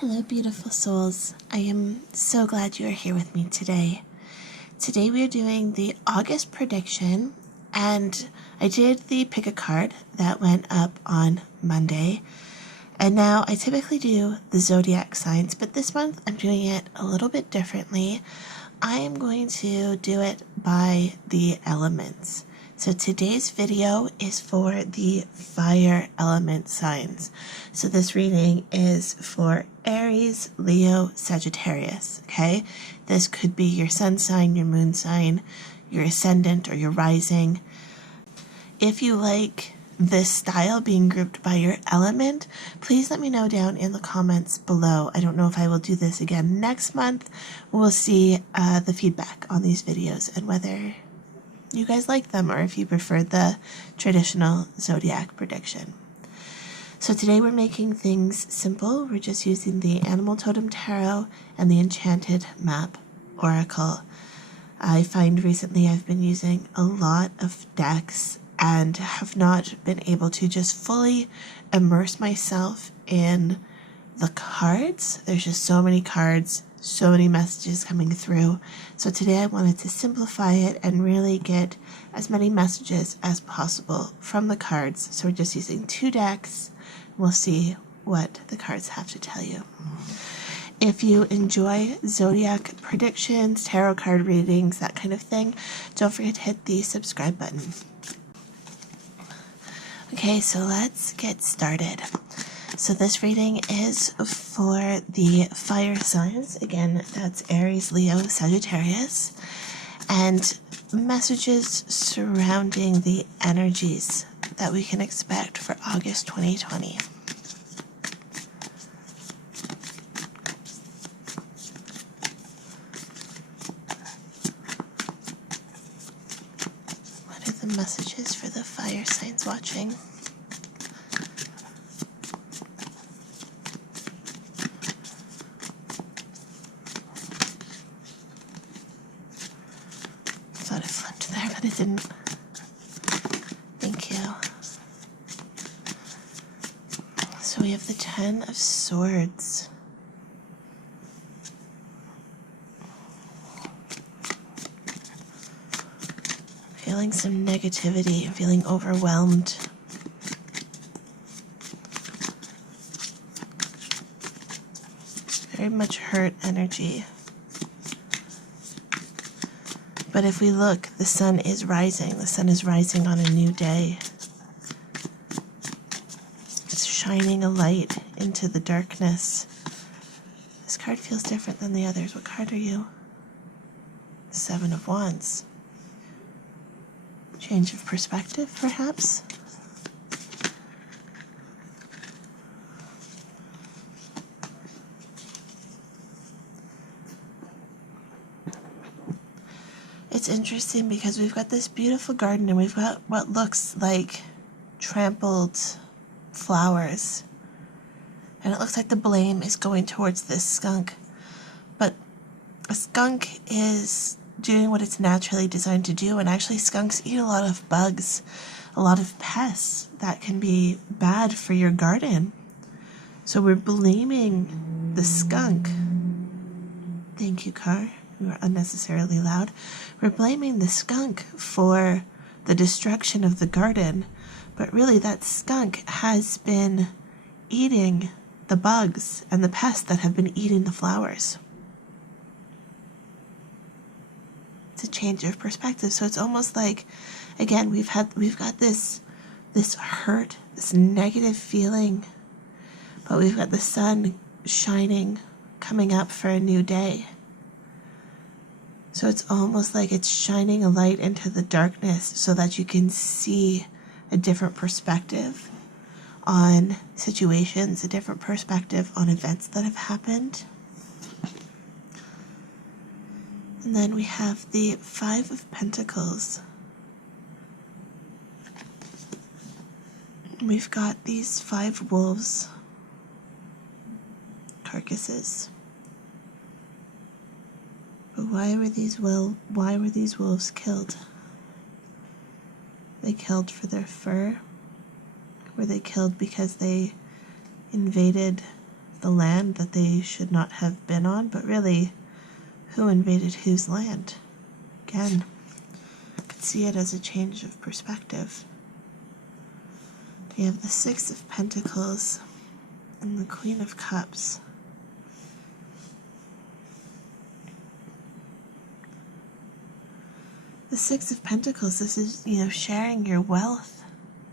Hello, beautiful souls. I am so glad you are here with me today. Today we are doing the August prediction, and I did the pick a card that went up on Monday. And now I typically do the zodiac signs, but this month I'm doing it a little bit differently. I am going to do it by the elements. So today's video is for the fire element signs. So this reading is for Aries, Leo, Sagittarius, okay? This could be your sun sign, your moon sign, your ascendant, or your rising. If you like this style being grouped by your element, please let me know down in the comments below. I don't know if I will do this again next month. We'll see the feedback on these videos and whether you guys like them or if you prefer the traditional zodiac prediction. So today we're making things simple. We're just using the Animal Totem Tarot and the Enchanted Map Oracle. I find recently I've been using a lot of decks and have not been able to just fully immerse myself in the cards. There's just so many cards, so many messages coming through. So today I wanted to simplify it and really get as many messages as possible from the cards. So we're just using 2 decks. We'll see what the cards have to tell you. If you enjoy zodiac predictions, tarot card readings, that kind of thing, don't forget to hit the subscribe button. Okay, so let's get started. So this reading is for the fire signs. Again, that's Aries, Leo, Sagittarius. And messages surrounding the energies that we can expect for August 2020. What are the messages for the fire signs watching? Thought it flipped there, but it didn't. Thank you. So we have the 10 of Swords. Feeling some negativity, feeling overwhelmed. Very much hurt energy. But if we look, the sun is rising. The sun is rising on a new day. It's shining a light into the darkness. This card feels different than the others. What card are you? 7 of Wands. Change of perspective, perhaps? It's interesting because we've got this beautiful garden and we've got what looks like trampled flowers. And it looks like the blame is going towards this skunk. But a skunk is doing what it's naturally designed to do, and actually skunks eat a lot of bugs, a lot of pests that can be bad for your garden. So we're blaming the skunk. Thank you, car. We were unnecessarily loud. We're blaming the skunk for the destruction of the garden, but really that skunk has been eating the bugs and the pests that have been eating the flowers. It's a change of perspective. So it's almost like, again, we've got this hurt, this negative feeling, but we've got the sun shining, coming up for a new day. So it's almost like it's shining a light into the darkness so that you can see a different perspective on situations, a different perspective on events that have happened. And then we have the 5 of Pentacles. We've got these 5 wolves, carcasses. But why were these wolves killed? They killed for their fur? Were they killed because they invaded the land that they should not have been on, but really, who invaded whose land? Again, I could see it as a change of perspective. You have the Six of Pentacles and the Queen of Cups. The Six of Pentacles, this is, sharing your wealth,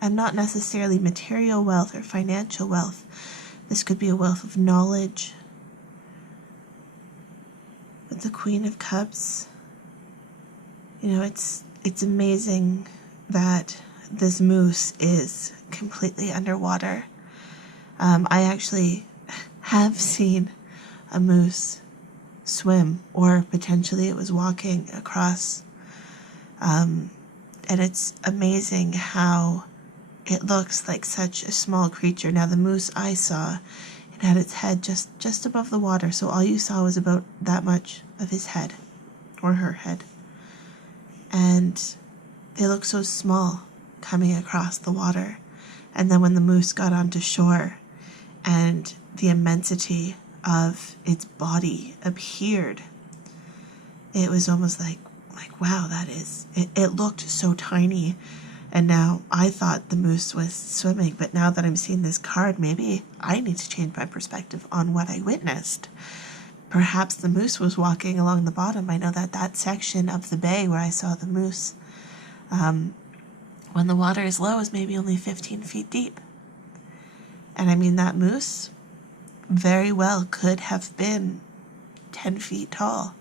and not necessarily material wealth or financial wealth. This could be a wealth of knowledge. With the Queen of Cups, it's amazing that this moose is completely underwater. I actually have seen a moose swim, or potentially it was walking across. And it's amazing how it looks like such a small creature. Now, the moose I saw, it had its head just above the water, so all you saw was about that much of his head, or her head. And they look so small coming across the water. And then when the moose got onto shore and the immensity of its body appeared, it was almost like wow, it looked so tiny. And now I thought the moose was swimming, but now that I'm seeing this card, maybe I need to change my perspective on what I witnessed. Perhaps the moose was walking along the bottom. I know that section of the bay where I saw the moose, when the water is low, is maybe only 15 feet deep. And I mean, that moose very well could have been 10 feet tall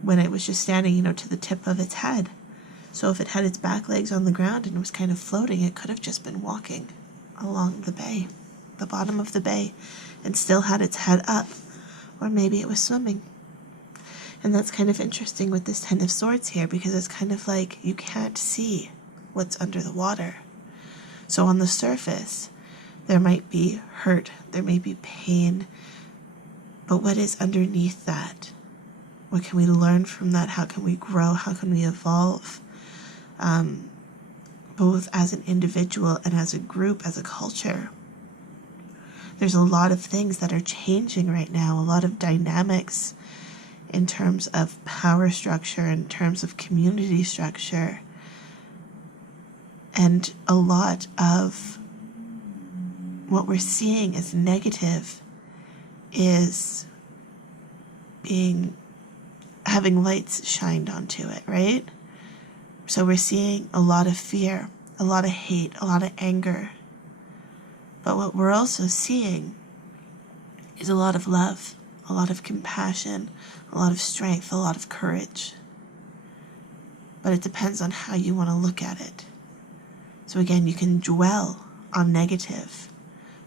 when it was just standing, to the tip of its head. So if it had its back legs on the ground and was kind of floating, it could have just been walking along the bay, the bottom of the bay, and still had its head up. Or maybe it was swimming. And that's kind of interesting with this Ten of Swords here, because it's kind of like you can't see what's under the water. So on the surface, there might be hurt, there may be pain, but what is underneath that? What can we learn from that? How can we grow? How can we evolve? Both as an individual and as a group, as a culture. There's a lot of things that are changing right now, a lot of dynamics in terms of power structure, in terms of community structure, and a lot of what we're seeing as negative is having lights shined onto it, right? So we're seeing a lot of fear, a lot of hate, a lot of anger. But what we're also seeing is a lot of love, a lot of compassion, a lot of strength, a lot of courage. But it depends on how you want to look at it. So again, you can dwell on negative,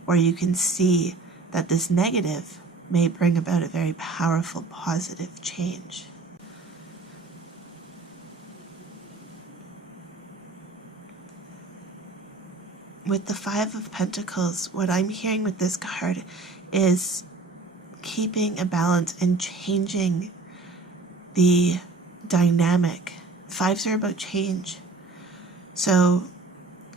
or you can see that this negative may bring about a very powerful, positive change. With the Five of Pentacles, what I'm hearing with this card is keeping a balance and changing the dynamic. Fives are about change. So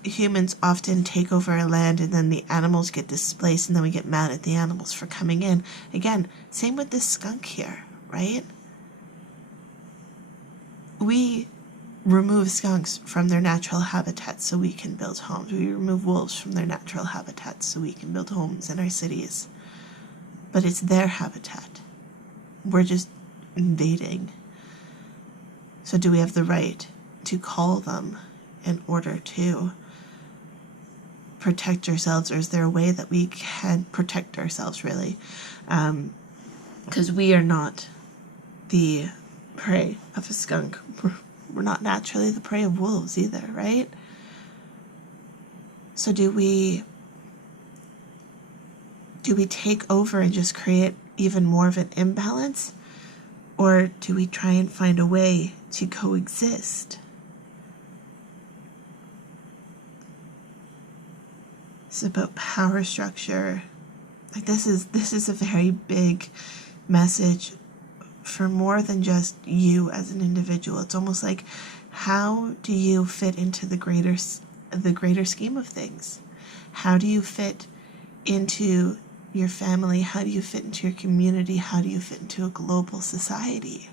humans often take over a land and then the animals get displaced, and then we get mad at the animals for coming in. Again, same with this skunk here, right? We remove skunks from their natural habitats so we can build homes. We remove wolves from their natural habitats so we can build homes in our cities. But it's their habitat. We're just invading. So do we have the right to call them in order to protect ourselves, or is there a way that we can protect ourselves, really? Because we are not the prey of a skunk. We're not naturally the prey of wolves either, right? So do we take over and just create even more of an imbalance? Or do we try and find a way to coexist? It's about power structure. Like this is a very big message for more than just you as an individual. It's almost like, how do you fit into the greater scheme of things? How do you fit into your family? How do you fit into your community? How do you fit into a global society?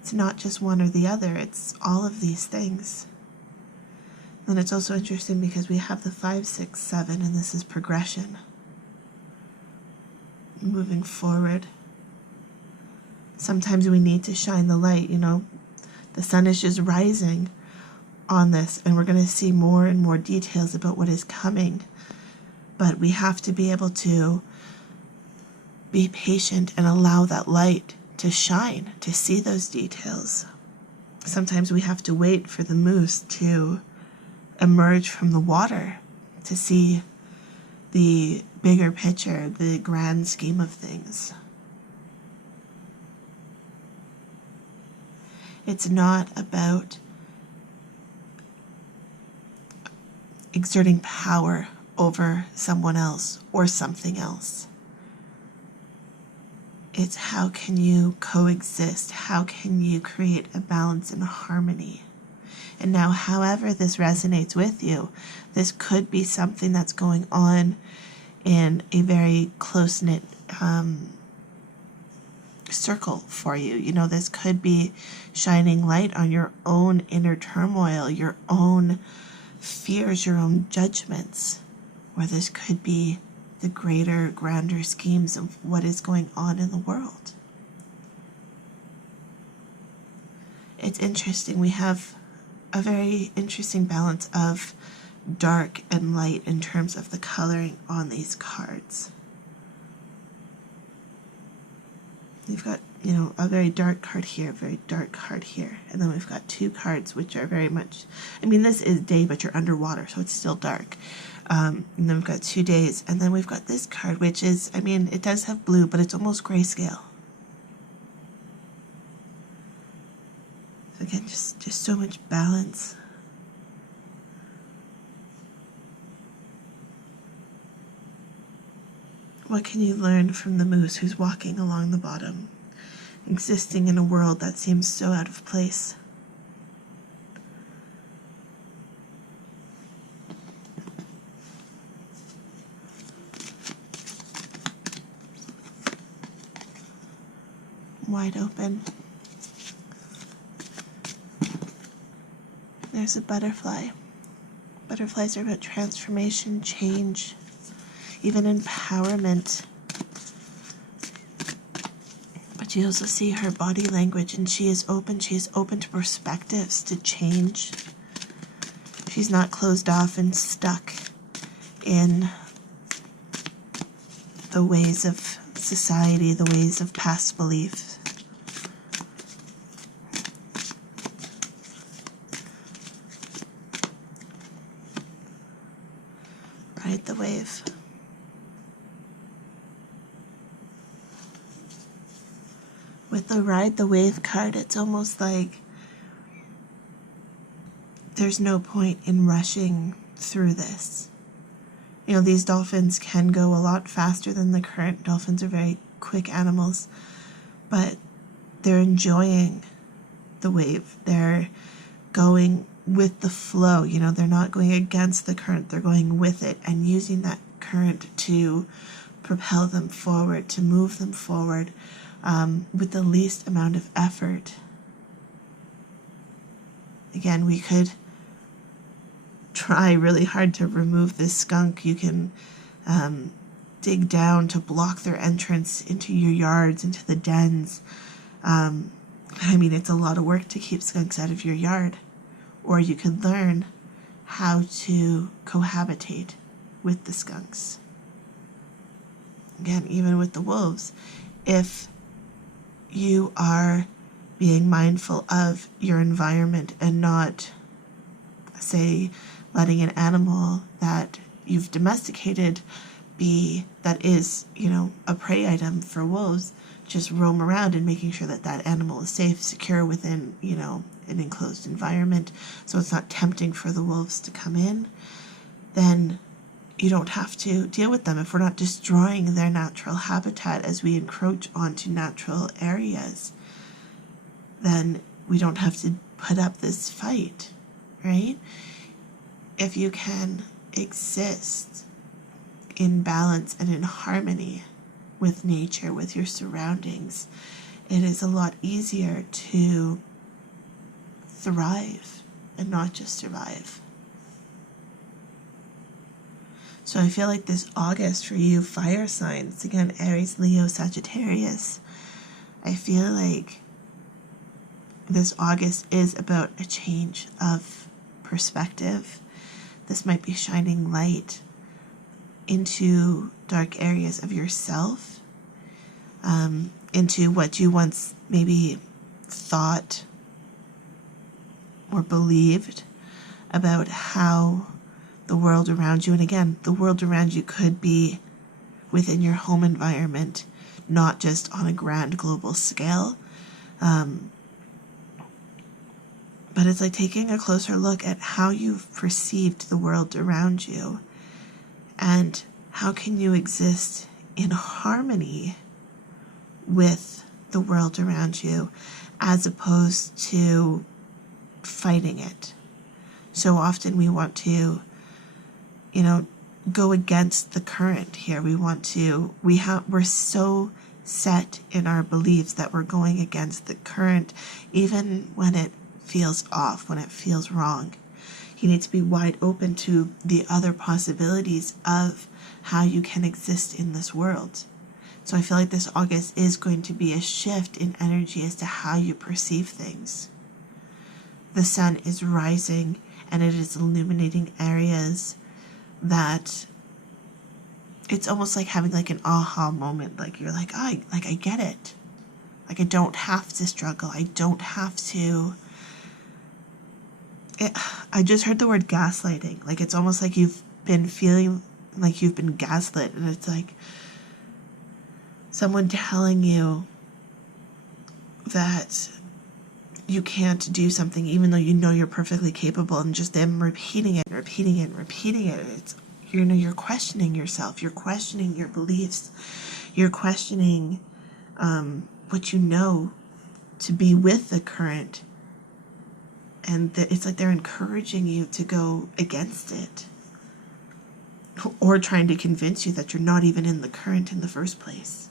It's not just one or the other, it's all of these things. And it's also interesting because we have the 5, 6, 7, and this is progression. Moving forward. Sometimes we need to shine the light, you know. The sun is just rising on this, and we're going to see more and more details about what is coming. But we have to be able to be patient and allow that light to shine, to see those details. Sometimes we have to wait for the moose to emerge from the water to see the bigger picture, the grand scheme of things. It's not about exerting power over someone else or something else. It's how can you coexist? How can you create a balance and a harmony? And now, however this resonates with you, this could be something that's going on in a very close-knit circle for you. You know, this could be shining light on your own inner turmoil, your own fears, your own judgments, or this could be the greater, grander schemes of what is going on in the world. It's interesting. We have a very interesting balance of dark and light in terms of the coloring on these cards. We've got, you know, a very dark card here, a very dark card here. And then we've got 2 cards which are very much, I mean, this is day, but you're underwater, so it's still dark. And then we've got 2 days. And then we've got this card, which is, I mean, it does have blue, but it's almost grayscale. So again, just so much balance. What can you learn from the moose who's walking along the bottom, existing in a world that seems so out of place? Wide open. There's a butterfly. Butterflies are about transformation, change, even empowerment. But you also see her body language, and she is open to perspectives, to change. She's not closed off and stuck in the ways of society, the ways of past beliefs. Ride the wave. With the Ride the Wave card, it's almost like there's no point in rushing through this. You know, these dolphins can go a lot faster than the current. Dolphins are very quick animals, but they're enjoying the wave. They're going with the flow. You know, they're not going against the current. They're going with it and using that current to propel them forward, to move them forward with the least amount of effort. Again, we could try really hard to remove this skunk. You can dig down to block their entrance into your yards, into the dens. I mean, it's a lot of work to keep skunks out of your yard. Or you could learn how to cohabitate with the skunks. Again, even with the wolves, if you are being mindful of your environment and not, say, letting an animal that you've domesticated be, that is, you know, a prey item for wolves, just roam around, and making sure that that animal is safe, secure within, you know, an enclosed environment, so it's not tempting for the wolves to come in, then you don't have to deal with them. If we're not destroying their natural habitat as we encroach onto natural areas, then we don't have to put up this fight, right? If you can exist in balance and in harmony with nature, with your surroundings, it is a lot easier to thrive and not just survive. So I feel like this August for you fire signs, again, Aries, Leo, Sagittarius, I feel like this August is about a change of perspective. This might be shining light into dark areas of yourself, into what you once maybe thought or believed about how the world around you, and again, the world around you could be within your home environment, not just on a grand global scale. But it's like taking a closer look at how you've perceived the world around you, and how can you exist in harmony with the world around you as opposed to fighting it. So often we want to, go against the current here. We're so set in our beliefs that we're going against the current, even when it feels off, when it feels wrong. You need to be wide open to the other possibilities of how you can exist in this world. So I feel like this August is going to be a shift in energy as to how you perceive things. The sun is rising and it is illuminating areas that it's almost like having like an aha moment. Like you're like, I get it. Like I don't have to struggle. I don't have to. I just heard the word gaslighting. Like it's almost like you've been feeling like you've been gaslit, and it's like someone telling you that you can't do something even though you know you're perfectly capable, and just them repeating it. It's, you're questioning yourself, you're questioning your beliefs, you're questioning what you know to be with the current, and it's like they're encouraging you to go against it, or trying to convince you that you're not even in the current in the first place.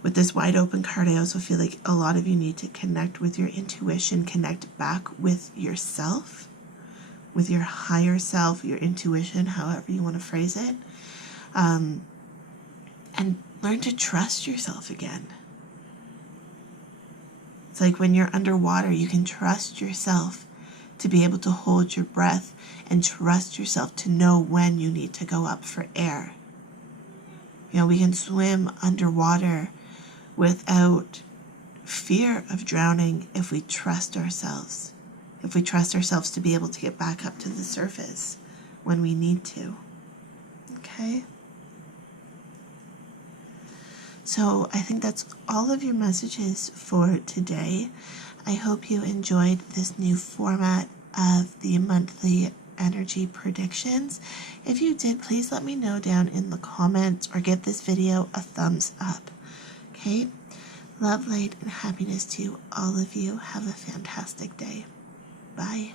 With this wide open card, I also feel like a lot of you need to connect with your intuition, connect back with yourself, with your higher self, your intuition, however you want to phrase it, and learn to trust yourself again. It's like when you're underwater, you can trust yourself to be able to hold your breath, and trust yourself to know when you need to go up for air. We can swim underwater without fear of drowning if we trust ourselves. If we trust ourselves to be able to get back up to the surface when we need to. Okay? So I think that's all of your messages for today. I hope you enjoyed this new format of the monthly energy predictions. If you did, please let me know down in the comments, or give this video a thumbs up. Okay? Love, light, and happiness to all of you. Have a fantastic day. Bye.